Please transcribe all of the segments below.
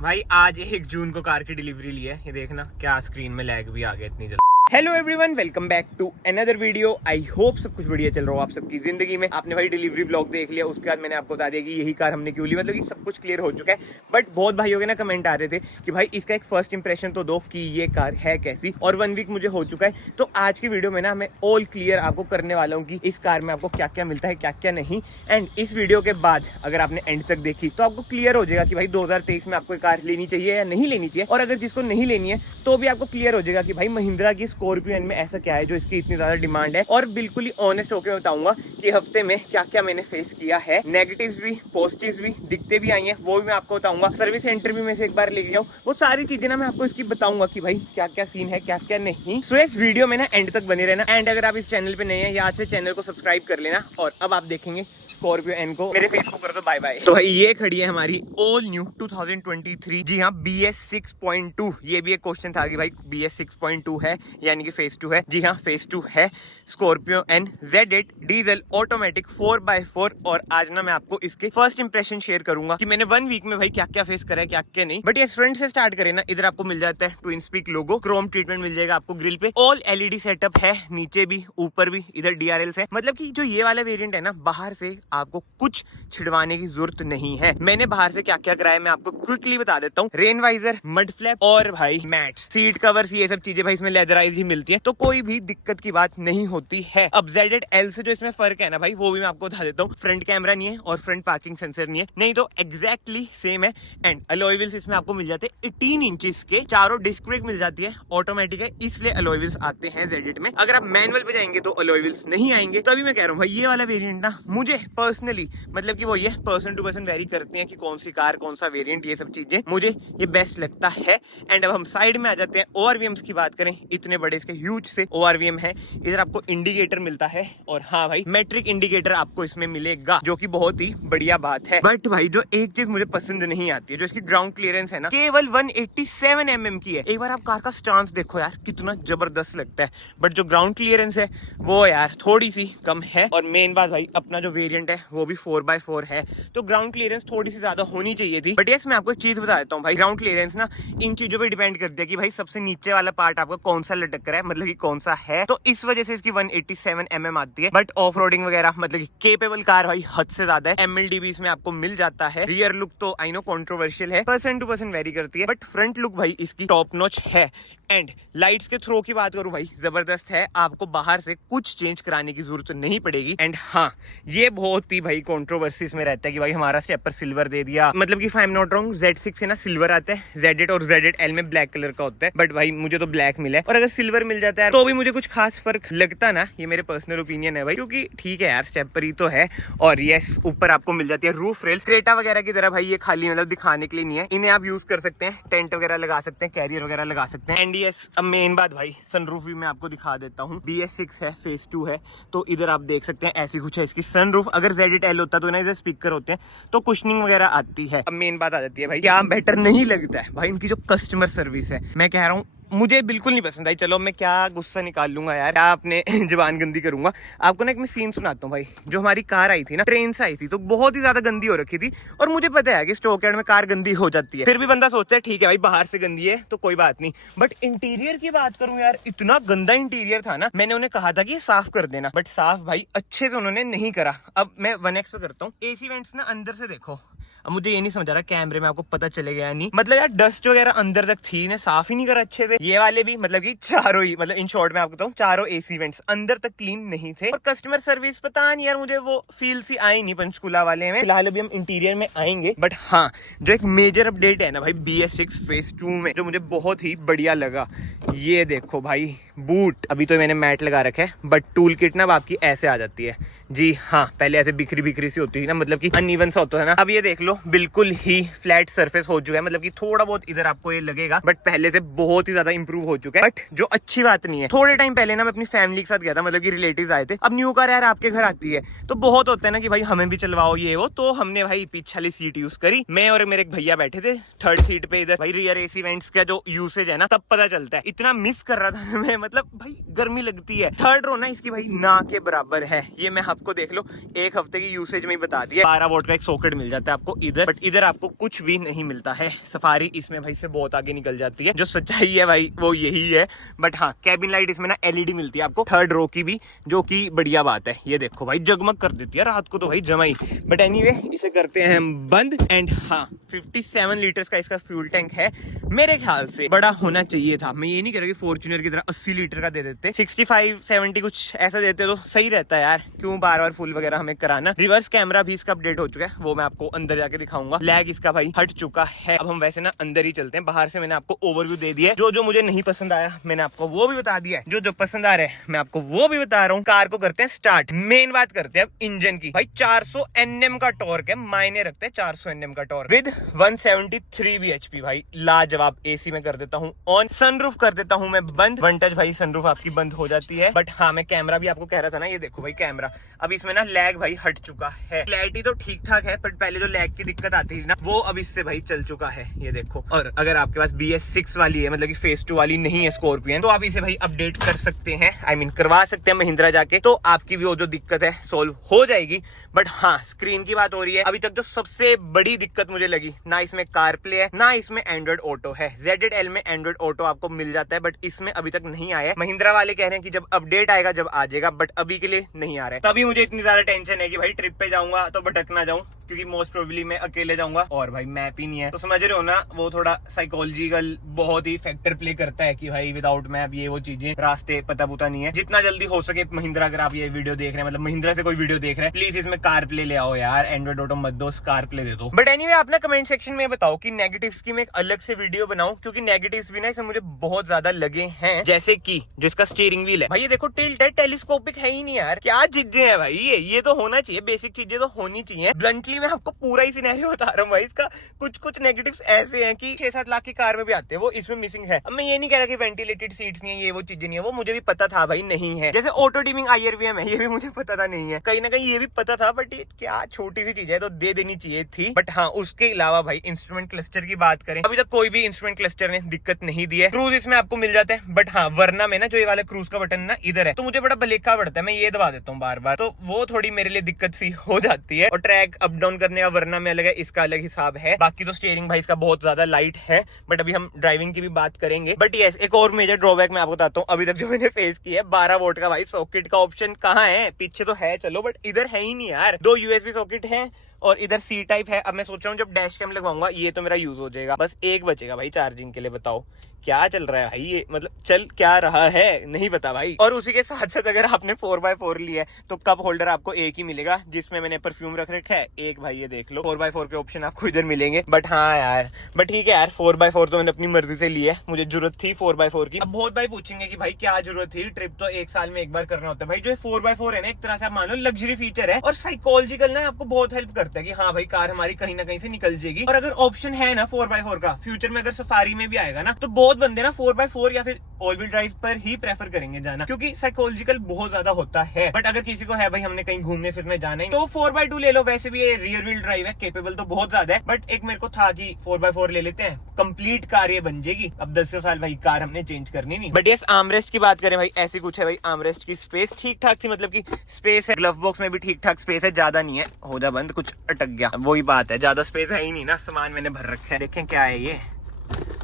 भाई आज 1 जून को कार की डिलीवरी ली है। ये देखना क्या स्क्रीन में लैग भी आ गया इतनी जल्दी। Hello everyone, welcome back to another video. I hope सब कुछ बढ़िया चल रहा हो आप सबकी जिंदगी में। आपने भाई डिलीवरी ब्लॉग देख लिया, उसके बाद मैंने आपको बता दिया कि यही कार हमने क्यों ली, मतलब कि सब कुछ क्लियर हो चुका है। बट बहुत भाइयों के ना कमेंट आ रहे थे कि भाई इसका एक फर्स्ट इंप्रेशन तो दो कि ये कार है कैसी। और 1 वीक मुझे हो चुका है, तो आज की वीडियो में ना मैं ऑल क्लियर आपको करने वाला हूँ कि इस कार में आपको क्या क्या मिलता है क्या क्या नहीं। एंड इस वीडियो के बाद अगर आपने एंड तक देखी तो आपको क्लियर हो जाएगा कि भाई 2023 में आपको कार लेनी चाहिए या नहीं लेनी चाहिए। और अगर जिसको नहीं लेनी है तो भी आपको क्लियर हो जाएगा कि भाई महिंद्रा की स्कॉर्पियो एन में ऐसा क्या है जो इसकी इतनी ज्यादा डिमांड है। और बिल्कुल ही ऑनेस्ट होकर बताऊंगा कि हफ्ते में क्या क्या मैंने फेस किया है, नेगेटिव्स भी पॉजिटिव्स भी दिखते भी आई हैं, वो भी मैं आपको बताऊंगा। सर्विस सेंटर भी मैं से एक बार लेके जाऊँ, वो सारी चीजें ना मैं आपको इसकी बताऊंगा कि भाई क्या क्या सीन है क्या क्या नहीं। सो इस वीडियो में ना एंड तक बने रहना। एंड अगर आप इस चैनल पे नए हैं या आज से चैनल को सब्सक्राइब कर लेना। और अब आप देखेंगे स्कॉर्पियो एन को। मेरे फेस को कर दो बाय बाय। तो भाई ये खड़ी है हमारी ऑल न्यू 2023, जी हाँ BS 6.2। ये भी एक क्वेश्चन था कि भाई BS 6.2 है यानी कि फेस 2 है। जी हाँ फेस 2 है Scorpio N Z8 diesel automatic 4x4। और आज ना मैं आपको इसके फर्स्ट इंप्रेशन शेयर करूंगा कि मैंने 1 वीक में भाई क्या क्या फेस करा है क्या क्या नहीं। बट ये फ्रंट से स्टार्ट करें ना, इधर आपको मिल जाता है ट्विन स्पीक लोगो, क्रोम ट्रीटमेंट मिल जाएगा आपको ग्रिल पे, ऑल LED सेटअप है नीचे भी ऊपर भी, इधर DRLs है। मतलब कि जो ये वाला वेरिएंट है ना, बाहर से आपको कुछ छिड़वाने की जरूरत नहीं है। मैंने बाहर से क्या क्या कराया मैं आपको क्विकली बता देता हूँ। रेन वाइजर, मड फ्लैप और भाई मैट, सीट कवर्स, ये सब चीजें भाई इसमें लेदराइज ही मिलती है, तो कोई भी दिक्कत की बात नहीं होती है। अब Z8L से जो इसमें फर्क है ना भाई, वो भी मैं आपको बता देता हूँ। फ्रंट कैमरा नहीं है और फ्रंट पार्किंग सेंसर नहीं है, नहीं तो एग्जैक्टली सेम है। एंड अलॉय व्हील्स इसमें आपको मिल जाते हैं 18 इंचेस के, चारों डिस्क ब्रेक मिल जाती है, ऑटोमेटिक है इसलिए अलॉय व्हील्स आते हैं Z8 में। अगर आप मैनुअल पे जाएंगे तो अलॉय व्हील्स नहीं आएंगे। तो अभी मैं कह रहा हूँ भाई ये वाला वेरिएंट ना मुझे पर्सनली, मतलब कि वो ये पर्सन टू पर्सन वेरी करती हैं कि कौन सी कार कौन सा वेरिएंट, ये सब चीजें मुझे ये बेस्ट लगता है। एंड अब हम साइड में आ जाते हैं ORVMs की बात करें। इतने बड़े इसके ह्यूज से ORVM है। इधर आपको इंडिकेटर मिलता है और हाँ भाई मैट्रिक इंडिकेटर आपको इसमें मिलेगा, जो कि बहुत ही बढ़िया बात है। बट भाई जो एक चीज मुझे पसंद नहीं आती है, जो इसकी ग्राउंड क्लियरेंस है ना, केवल 187 mm की है। एक बार आप कार का स्टांस देखो यार, कितना जबरदस्त लगता है। बट जो ग्राउंड क्लियरेंस है वो यार थोड़ी सी कम है। और मेन बात भाई अपना जो वेरिएंट है वो भी 4x4 है, तो ग्राउंड क्लियरेंस थोड़ी सी ज्यादा होनी चाहिए थी। बट यस मैं आपको एक चीज बता देता हूँ भाई, ग्राउंड क्लियरेंस ना इन चीजों पे डिपेंड करती है कि भाई सबसे नीचे वाला पार्ट आपका कौन सा लटक रहा है, मतलब कि कौन सा है, तो इस वजह से इसकी 187 mm आती है। बट ऑफ रोडिंग वगैरह मतलब कि केपेबल कार भाई हद से ज्यादा है। MLDB इसमें आपको मिल जाता है। रियर लुक तो आई नो कंट्रोवर्शियल है, पर्सन टू पर्सन वेरी करती है, बट फ्रंट लुक भाई इसकी टॉप नॉच है। एंड लाइट्स के थ्रो की बात करूं भाई, जबरदस्त है, आपको बाहर से कुछ चेंज कराने की जरूरत नहीं पड़ेगी। एंड हाँ ये बहुत ही भाई कंट्रोवर्सीज में रहता है कि भाई हमारा स्टेपर सिल्वर दे दिया, मतलब कि if I am not wrong Z6 से ना सिल्वर आता है, Z8 और Z8L में ब्लैक कलर का होता है। बट भाई मुझे तो ब्लैक मिला है, और अगर सिल्वर मिल जाता है तो भी मुझे कुछ खास फर्क लगता ना। ये मेरे पर्सनल ओपिनियन है भाई, क्योंकि ठीक है यार स्टेपर ही तो है। और यस ऊपर आपको मिल जाती है रूफ रेल्स। क्रेटा वगैरह की तरह भाई ये खाली मतलब दिखाने के लिए नहीं है, इन्हें आप यूज कर सकते हैं, टेंट वगैरह लगा सकते हैं, कैरियर वगैरह लगा सकते हैं। एंड यस अब मेन बात भाई सनरूफ भी मैं आपको दिखा देता हूँ। BS 6 है, फेस 2 है, तो इधर आप देख सकते हैं ऐसी कुछ है इसकी सनरूफ। अगर Z8L होता तो ना इधर स्पीकर होते हैं तो कुशनिंग वगैरह आती है। अब मेन बात आ जाती है भाई क्या बेटर नहीं लगता है भाई इनकी जो कस्टमर सर्विस है। मैं कह रहा हूँ मुझे बिल्कुल नहीं पसंद आई। चलो मैं क्या गुस्सा निकाल लूंगा यार, क्या अपने जबान गंदी करूंगा। आपको ना एक मैं सीन सुनाता हूँ भाई। जो हमारी कार आई थी ना, ट्रेन से आई थी, तो बहुत ही ज्यादा गंदी हो रखी थी। और मुझे पता है कि स्टॉक यार्ड में कार गंदी हो जाती है, फिर भी बंदा सोचता है ठीक है भाई बाहर से गंदी है तो कोई बात नहीं। बट इंटीरियर की बात करूं यार, इतना गंदा इंटीरियर था ना, मैंने उन्हें कहा था कि साफ कर देना, बट साफ भाई अच्छे से उन्होंने नहीं करा। अब मैं 1x पे करता हूँ। AC वेंट्स ना अंदर से देखो, अब मुझे ये नहीं समझ आ रहा कैमरे में आपको पता चलेगा या नहीं, मतलब यार डस्ट वगैरह अंदर तक थी ने, साफ ही नहीं करा अच्छे से। ये वाले भी मतलब कि चारों ही, मतलब इन शॉर्ट में आपको बताऊं चारों AC वेंट्स अंदर तक क्लीन नहीं थे। और कस्टमर सर्विस पता नहीं यार, मुझे वो फील सी आई नहीं पंचकूला वाले में। फिलहाल अभी हम इंटीरियर में आएंगे। बट हाँ जो एक मेजर अपडेट है ना भाई BS 6 फेस 2 में, जो मुझे बहुत ही बढ़िया लगा, ये देखो भाई बूट। अभी तो मैंने मैट लगा रखा है, बट टूल किट ना आपकी ऐसे आ जाती है। जी हाँ पहले ऐसे बिखरी बिखरी सी होती थी ना, मतलब कि अनइवन सा होता है ना, अब ये देख लो बिल्कुल ही फ्लैट सरफेस हो चुका है। मतलब कि थोड़ा बहुत इधर आपको ये लगेगा, बट पहले से बहुत ही ज्यादा इंप्रूव हो चुका है। बट जो अच्छी बात नहीं है, थोड़े टाइम पहले ना मैं अपनी फैमिली के साथ गया था, मतलब कि रिलेटिव्स आए थे। अब न्यू कार यार आपके घर आती है तो बहुत होता है ना कि भाई हमें भी चलवाओ ये वो, तो हमने भाई पीछे वाली सीट यूज करी। मैं और मेरे एक भैया बैठे थे थर्ड सीट पे। इधर भाई रियर AC वेंट्स का जो यूसेज है ना, तब पता चलता है। इतना मिस कर रहा था मैं, मतलब भाई गर्मी लगती है। थर्ड रो ना इसकी भाई ना के बराबर है। ये मैं आपको देख लो एक हफ्ते की यूसेज में ही बता दिया। 12 वोल्ट का एक सॉकेट मिल जाता है आपको इधर, बट इधर आपको कुछ भी नहीं मिलता है। सफारी इसमें भाई से बहुत आगे निकल जाती है, जो सच्चाई है भाई वो यही है। बट हाँ, कैबिन लाइट इसमें ना LED मिलती है आपको, 3rd रो की भी, जो कि बढ़िया बात है। ये देखो भाई जगमग कर देती है रात को तो भाई जमाई। बट एनीवे इसे करते हैं हम बंद। एंड हाँ, 57 लीटर्स का इसका फ्यूल टैंक है। मेरे ख्याल से बड़ा होना चाहिए था। मैं ये नहीं कह रहा कि फॉर्च्यूनर की तरह 80 लीटर का दे देते, 65-70 कुछ ऐसा देते तो सही रहता है यार। क्यों बार बार फुल वगैरह हमें कराना। रिवर्स कैमरा भी इसका अपडेट हो चुका है, वो मैं आपको अंदर जाके दिखाऊंगा। लैग इसका भाई हट चुका है। अब हम वैसे ना अंदर ही चलते हैं। बाहर से मैंने आपको ओवरव्यू दे दिया है। जो जो मुझे नहीं पसंद आया मैंने आपको वो भी बता दिया है, जो जो पसंद आ रहा है मैं आपको वो भी बता रहा हूँ। कार को करते हैं स्टार्ट। मेन बात करते हैं अब इंजन की। भाई 400 Nm का टॉर्क है, मायने रखते हैं 400 Nm का टॉर्क विद 173 bhp। भाई लाजवाब। एसी में कर देता हूँ ऑन, सनरूफ कर देता हूँ मैं बंद। 1 टच भाई सनरूफ आपकी बंद हो जाती है। बट हाँ, मैं कैमरा भी आपको कह रहा था ना, ये देखो भाई कैमरा अब इसमें ना लैग भाई हट चुका है। क्लैरिटी तो ठीक ठाक है, बट पहले जो लैग की दिक्कत आती थी ना, वो अब इससे भाई चल चुका है। ये देखो। और अगर आपके पास BS6 वाली है, मतलब कि फेज 2 वाली नहीं है स्कॉर्पियन, तो आप इसे भाई अपडेट कर सकते हैं। I mean, करवा सकते हैं महिंद्रा जाके, तो आपकी भी वो जो दिक्कत है सोल्व हो जाएगी। बट हाँ, स्क्रीन की बात हो रही है। अभी तक जो सबसे बड़ी दिक्कत मुझे लगी, ना इसमें कार प्ले है ना इसमें एंड्रॉइड ऑटो है। ZL में एंड्रॉइड ऑटो आपको मिल जाता है, बट इसमें अभी तक नहीं आया है। महिंद्रा वाले कह रहे हैं कि जब अपडेट आएगा जब आ जाएगा, बट अभी के लिए नहीं आ रहा है। तभी मुझे इतनी ज्यादा टेंशन है कि भाई ट्रिप पे जाऊंगा तो भटक ना जाऊं, क्योंकि मोस्ट प्रोबेबली मैं अकेले जाऊंगा और भाई मैप ही नहीं है। तो समझ रहे हो ना, वो थोड़ा साइकोलॉजिकल बहुत ही फैक्टर प्ले करता है कि भाई विदाउट मैप ये वो चीजें, रास्ते पता पुता नहीं है। जितना जल्दी हो सके महिंद्रा, अगर आप ये वीडियो देख रहे हैं, मतलब महिंद्रा से कोई वीडियो देख रहे हैं, प्लीज इसमें कार प्ले ले आओ यार। एंड्रॉइड ऑटो मत दो, कार प्ले दे दो। बट एनीवे आप ना कमेंट सेक्शन में बताओ कि नेगेटिव्स की मैं एक अलग से वीडियो बनाऊं, क्योंकि नेगेटिव्स भी ना इसमें मुझे बहुत ज्यादा लगे हैं। जैसे कि जो इसका स्टीयरिंग व्हील है भाई, ये देखो टिल्ट है, टेलीस्कोपिक है ही नहीं यार। क्या चीजें हैं भाई, ये तो होना चाहिए, बेसिक चीजें तो होनी चाहिए। ब्लंटली मैं आपको पूरा ही सिनेरियो बता रहा हूँ भाई। इसका कुछ नेगेटिव्स ऐसे हैं कि 6-7 लाख की कार में भी आते हैं, वो इसमें मिसिंग है। अब मैं ये नहीं कह रहा कि वेंटिलेटेड सीट्स नहीं है, ये वो चीजें नहीं है, वो मुझे भी पता था भाई नहीं है। जैसे ऑटो डिमिंग IRVM है, ये भी मुझे पता था नहीं है, कहीं ना कहीं ये भी पता था। बट ये क्या छोटी सी चीज है, तो दे देनी चाहिए थी। बट हाँ, उसके अलावा भाई इंस्ट्रूमेंट क्लस्टर की बात करें, अभी तक कोई भी इंस्ट्रूमेंट क्लस्टर ने दिक्कत नहीं दी है। क्रूज इसमें आपको मिल जाता है, बट हाँ वरना में ना जो ये वाला क्रूज का बटन ना इधर है, तो मुझे बड़ा भलेखा पड़ता है, मैं ये दबा देता हूँ बार बार, तो वो थोड़ी मेरे लिए दिक्कत सी हो जाती है। और ट्रैक अप डाउन करने का वरना में अलग है, इसका अलग हिसाब है। बाकी तो स्टीयरिंग भाई इसका बहुत ज्यादा लाइट है, बट अभी हम ड्राइविंग की भी बात करेंगे। बट यस, एक और मेजर ड्रॉबैक मैं आपको बताता हूँ अभी तक जो मैंने फेस की है। 12 वोल्ट का भाई सॉकेट का ऑप्शन कहाँ है? पीछे तो है चलो, बट इधर है ही नहीं यार। 2 USB सॉकेट है और इधर C टाइप है। अब मैं सोच रहा हूँ जब डैश कैम लगवाऊंगा ये तो मेरा यूज हो जाएगा, बस एक बचेगा भाई चार्जिंग के लिए। बताओ क्या चल रहा है भाई, ये मतलब चल क्या रहा है नहीं पता भाई। और उसी के साथ साथ अगर आपने 4x4 लिया है तो कप होल्डर आपको एक ही मिलेगा, जिसमें मैंने परफ्यूम रख रखा है एक। भाई ये देख लो, 4x4 के ऑप्शन आपको इधर मिलेंगे। बट हाँ यार, बट ठीक है यार, 4x4 तो मैंने अपनी मर्जी से ली है, मुझे जरूरत थी 4x4 की। अब बहुत भाई पूछेंगे कि भाई क्या जरूरत थी, ट्रिप तो 1 साल में एक बार करना होता है। भाई जो 4x4 है ना, एक तरह से आप मान लो लग्जरी फीचर है, और साइकोलॉजिकल ना आपको बहुत हेल्प करता है कि हाँ भाई कार हमारी कहीं ना कहीं से निकल जाएगी। और अगर ऑप्शन है ना 4x4 का, फ्यूचर में अगर सफारी में भी आएगा ना, तो बहुत बंदे ना 4x4 या फिर ऑल व्हील ड्राइव पर ही प्रेफर करेंगे जाना, क्योंकि साइकोलॉजिकल बहुत ज्यादा होता है। बट अगर किसी को है भाई हमने कहीं घूमने फिरने जाना है, तो 4x2 ले लो। वैसे भी ये रियर व्हील ड्राइव है, कैपेबल तो बहुत ज्यादा है, बट एक मेरे को था कि 4x4 ले लेते हैं, कंप्लीट कार ये बन जाएगी। अब 10 साल भाई कार हमने चेंज करनी नहीं। बट यस, आर्मरेस्ट की बात करें भाई, ऐसी कुछ है भाई। आर्मरेस्ट की स्पेस ठीक ठाक सी, मतलब की स्पेस है। ग्लव बॉक्स में भी ठीक ठाक स्पेस है, ज्यादा नहीं है। हो जा बंद, कुछ अटक गया, वही बात है, ज्यादा स्पेस है ही नहीं ना, सामान मैंने भर रखा है। देखें क्या है ये,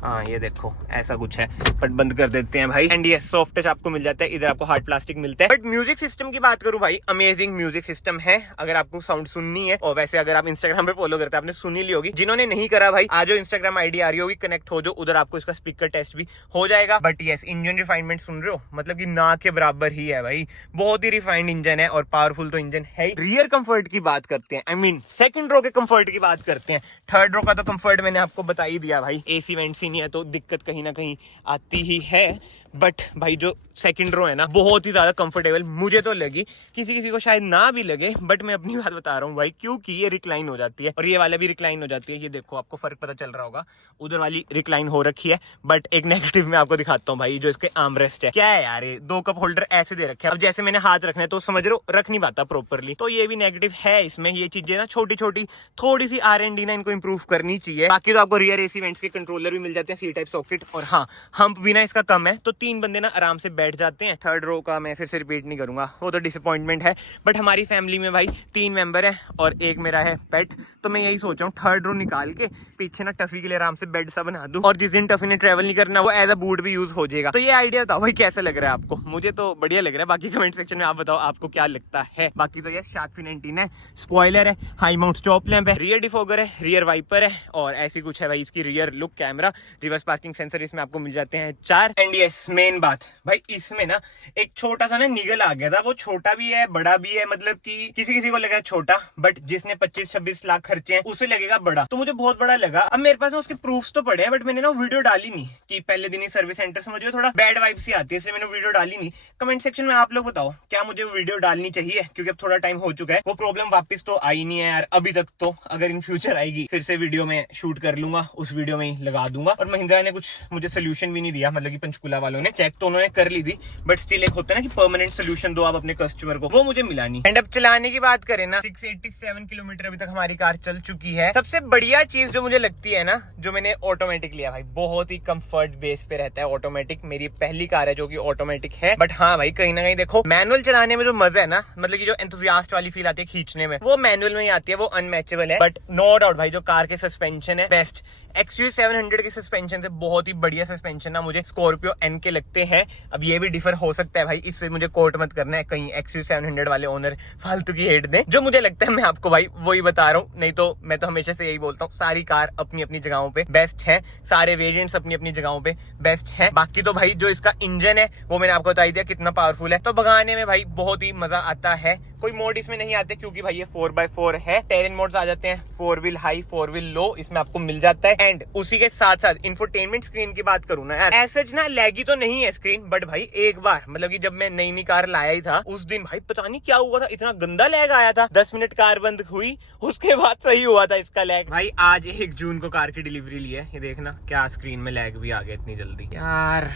हाँ ये देखो ऐसा कुछ है, बट बंद कर देते हैं भाई। एंड ये सॉफ्ट टच आपको मिल जाता है, इधर आपको हार्ड प्लास्टिक मिलता है। बट म्यूजिक सिस्टम की बात करूं भाई, अमेजिंग म्यूजिक सिस्टम है। अगर आपको साउंड सुननी है, और वैसे अगर आप इंस्टाग्राम पे फॉलो करते हैं आपने सुनी ली होगी, जिन्होंने नहीं करा भाई आज इंस्टाग्राम आईडी आ रही होगी, कनेक्ट हो जो, उधर आपको इसका स्पीकर टेस्ट भी हो जाएगा। बट यस, इंजन रिफाइनमेंट सुन रहे हो, मतलब कि ना के बराबर ही है भाई, बहुत ही रिफाइंड इंजन है और पावरफुल तो इंजन है। रियर कंफर्ट की बात करते हैं, आई मीन सेकंड रो के कंफर्ट की बात करते हैं। थर्ड रो का तो कंफर्ट मैंने आपको बता ही दिया भाई, एसी वेंट सी नहीं है तो दिक्कत कहीं ना कहीं आती ही है। बट भाई जो सेकंड रो है ना, बहुत ही ज्यादा कंफर्टेबल मुझे तो लगी, किसी को शायद ना भी लगे, बट मैं अपनी बात बता रहा हूँ भाई, क्योंकि ये रिक्लाइन हो जाती है और ये वाला भी रिक्लाइन हो जाती है। ये देखो आपको फर्क पता चल रहा होगा, उधर वाली रिक्लाइन हो रखी है। बट एक नेगेटिव मैं आपको दिखाता हूँ भाई, जो इसके आर्मरेस्ट है, क्या है यार, ये 2 कप होल्डर ऐसे दे रखे हैं। अब जैसे मैंने हाथ रखना है तो समझ लो रख नहीं पाता प्रॉपरली, तो ये भी नेगेटिव है इसमें। ये चीजें ना छोटी छोटी थोड़ी सी R&D ना इनको इंप्रूव करनी चाहिए। बाकी तो आपको रियर एसी वेंट्स के कंट्रोलर भी मिल जाते हैं सी टाइप सॉकेट, और हाँ हम्प भी ना इसका कम है, तो 3 बंदे ना आराम से बैठ जाते हैं। थर्ड रो का मैं फिर से रिपीट नहीं करूंगा, वो तो डिसअपॉइंटमेंट है, बट हमारी फैमिली में भाई 3 मेंबर है और एक मेरा है पेट, तो मैं यही सोच रहा हूँ थर्ड रो निकाल के पीछे ना टफी के लिए आराम से बेड सा बना दूं, और जिस दिन टफी ने ट्रैवल नहीं करना वो एज अ बूट भी यूज हो जाएगा। तो ये आइडिया बताओ भाई कैसे लग रहा है आपको? मुझे तो बढ़िया लग रहा है, बाकी कमेंट सेक्शन में आप बताओ आपको क्या लगता है। बाकी तो ये शार्क फिन एंटीना है, स्पॉइलर है, हाई माउंट स्टॉप लैंप है, रियर डिफोगर है, रियर वाइपर है, और ऐसी कुछ है भाई इसकी rear look camera, reverse parking sensor इसमें आपको मिल जाते हैं 4। एंड यस मेन बात भाई, इसमें ना एक छोटा सा ना निगल आ गया था, वो छोटा भी है बड़ा भी है, मतलब कि किसी किसी को लगा छोटा, बट जिसने 25-26 लाख खर्चे हैं उसे लगेगा बड़ा, तो मुझे बहुत बड़ा लगा। अब मेरे पास उसके प्रूफ्स तो पड़े हैं, बट मैंने ना वीडियो डाली नहीं कि पहले दिन ही सर्विस सेंटर से मुझे थोड़ा बैड वाइब सी आती है, इसलिए मैंने वीडियो डाली नहीं। कमेंट सेक्शन में आप लोग बताओ क्या मुझे वीडियो डालनी चाहिए, क्योंकि अब थोड़ा टाइम हो चुका है, वो प्रॉब्लम वापस तो आई नहीं है यार अभी तक, तो अगर इन फ्यूचर आएगी फिर से वीडियो में शूट कर लूंगा, उस वीडियो में ही लगा दूंगा। और महिंद्रा ने कुछ मुझे सोल्यूशन भी नहीं दिया, मतलब कि पंचकुला वालों ने चेक तो उन्होंने कर ली थी, बट स्टिल एक होता है ना कि परमानेंट सोल्यूशन दो आप अपने कस्टमर को, वो मुझे मिला नहीं। एंड अब चलाने की बात करें ना, 687 किलोमीटर अभी तक हमारी कार चल चुकी है। सबसे बढ़िया चीज जो मुझे लगती है ना, जो मैंने ऑटोमेटिक लिया भाई, बहुत ही कंफर्ट बेस पे रहता है ऑटोमेटिक। मेरी पहली कार है जो कि ऑटोमेटिक है, बट हाँ भाई कहीं ना कहीं देखो मैनुअल चलाने में जो मजा है ना, मतलब कि जो एंथुसियास्ट वाली फील आती है खींचने में, वो मैनुअल में ही आती है, वो अनमैचेबल है। बट नो डाउट भाई जो कार के सस्पेंशन है बेस्ट, XUV 700 के सस्पेंशन से बहुत ही बढ़िया सस्पेंशन ना मुझे स्कॉर्पियो N के लगते हैं। अब ये भी डिफर हो सकता है भाई, इस पे मुझे कोट मत करना है, कहीं XUV 700 वाले ओनर फालतू की हेट दें। जो मुझे लगता है मैं आपको भाई वही बता रहा हूँ, नहीं तो मैं तो हमेशा से यही बोलता हूँ, सारी कार अपनी अपनी जगहों पे बेस्ट है, सारे वेरिएंट्स अपनी अपनी जगहों पे बेस्ट है। बाकी तो भाई जो इसका इंजन है वो मैंने आपको बता दिया कितना पावरफुल है, तो भगाने में भाई बहुत ही मजा आता है। कोई मोड इसमें नहीं आते क्योंकि भाई ये 4x4 है। टेरेन मोड्स आ जाते हैं, 4 व्हील हाई 4 व्हील लो, इसमें आपको मिल जाता है। एंड उसी के साथ साथ इंफोटेनमेंट स्क्रीन की बात करूं ना यार, ऐसा ना लैगी तो नहीं है स्क्रीन, बट भाई एक बार मतलब कि जब मैं नई कार लाया ही था उस दिन भाई पता नहीं क्या हुआ था, इतना गंदा लैग आया था। 10 मिनट कार बंद हुई, उसके बाद सही हुआ था इसका लैग। भाई आज 1 जून को कार की डिलीवरी ली है, ये देखना क्या स्क्रीन में लैग भी आ गया इतनी जल्दी। यार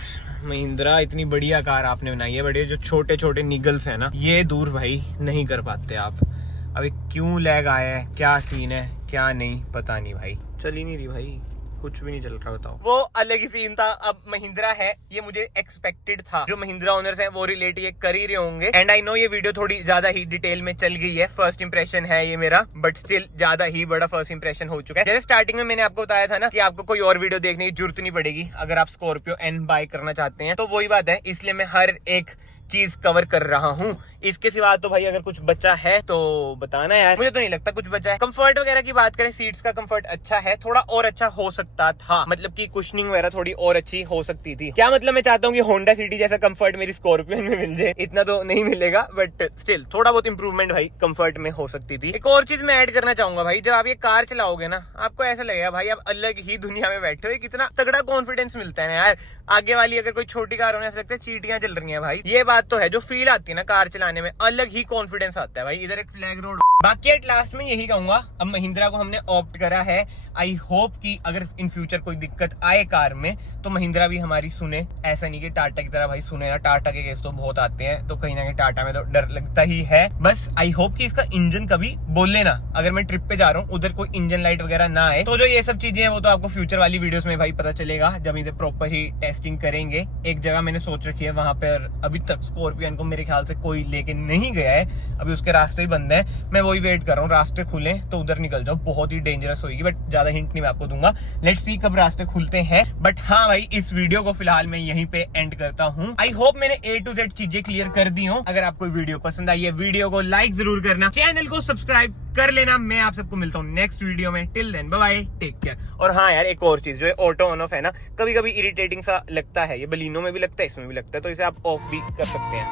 महिंद्रा इतनी बढ़िया कार आपने बनाई है, बड़े जो छोटे छोटे निगल्स है ना ये दूर भाई नहीं कर पाते आप। अभी क्यों लैग आया है, क्या सीन है क्या नहीं पता नहीं भाई, चल ही नहीं रही भाई, कुछ भी नहीं चल रहा, बताओ। वो अलग ही सीन था। अब महिंद्रा है, ये मुझे एक्सपेक्टेड था, जो महिंद्रा ओनर्स हैं वो रिलेट ये कर ही रहे होंगे। एंड आई नो ये वीडियो थोड़ी ज्यादा ही डिटेल में चल गई है, फर्स्ट इंप्रेशन है ये मेरा, बट स्टिल ज्यादा ही बड़ा फर्स्ट इंप्रेशन हो चुका है। जैसे स्टार्टिंग में मैंने आपको बताया था ना कि आपको कोई और वीडियो देखने की जरूरत नहीं पड़ेगी अगर आप स्कॉर्पियो N बाय करना चाहते हैं, तो वही बात है, इसलिए मैं हर एक चीज कवर कर रहा हूँ। इसके सिवा तो भाई अगर कुछ बचा है तो बताना यार, मुझे तो नहीं लगता कुछ बचा है। कंफर्ट वगैरह की बात करें, सीट्स का कंफर्ट अच्छा है, थोड़ा और अच्छा हो सकता था, मतलब कि कुशनिंग वगैरह थोड़ी और अच्छी हो सकती थी। क्या मतलब मैं चाहता हूँ कि होंडा सिटी जैसा कंफर्ट मेरी स्कॉर्पियो में मिल जाए, इतना तो नहीं मिलेगा, बट स्टिल थोड़ा बहुत इंप्रूवमेंट भाई कंफर्ट में हो सकती थी। एक और चीज मैं ऐड करना चाहूंगा भाई, जब आप ये कार चलाओगे ना आपको ऐसा लगेगा भाई आप अलग ही दुनिया में बैठे हो, कितना तगड़ा कॉन्फिडेंस मिलता है ना यार। आगे वाली अगर कोई छोटी कार होने से लगता है चीटियां चल रही है भाई, ये बात तो है, जो फील आती है ना कार चलाने में अलग ही कॉन्फिडेंस आता है भाई। इधर एक फ्लैग रोड। बाकी एट लास्ट में यही कहूंगा, अब महिंद्रा को हमने ऑप्ट करा है, आई होप कि अगर इन फ्यूचर कोई दिक्कत आए कार में तो महिंद्रा भी हमारी सुने, ऐसा नहीं कि टाटा की तरह भाई सुने ना, टाटा के केस तो बहुत आते हैं, तो कहीं ना कहीं टाटा में तो डर लगता ही है। बस आई होप कि इसका इंजन कभी बोले ना, अगर मैं ट्रिप पे जा रहा हूँ उधर कोई इंजन लाइट वगैरह ना आए, तो जो ये सब चीजें हैं वो तो आपको फ्यूचर वाली वीडियोस में भाई पता चलेगा जब इसे प्रॉपर ही टेस्टिंग करेंगे। एक जगह मैंने सोच रखी है, वहां पर अभी तक स्कॉर्पियो को मेरे ख्याल से कोई लेके नहीं गया है, अभी उसके रास्ते ही बंद है, मैं वही वेट कर रहा हूँ, रास्ते खुले तो उधर निकल जाओ, बहुत ही डेंजरस होगी, बट ज्यादा हिंट नहीं मैं आपको दूंगा, लेट्स सी कब रास्ते खुलते हैं। बट हाँ भाई इस वीडियो को फिलहाल मैं यहीं पे एंड करता हूँ। आई होप मैंने A to Z चीजें क्लियर कर दी हूँ। अगर आपको वीडियो पसंद आई है वीडियो को लाइक जरूर करना, चैनल को सब्सक्राइब कर लेना। मैं आप सबको मिलता हूँ नेक्स्ट वीडियो में, till then bye bye, take care. और हाँ यार एक और चीज, जो ऑटो ऑन ऑफ है ना, कभी कभी इरिटेटिंग सा लगता है, ये बलिनो में भी लगता है इसमें भी लगता है, तो इसे आप ऑफ भी कर सकते हैं।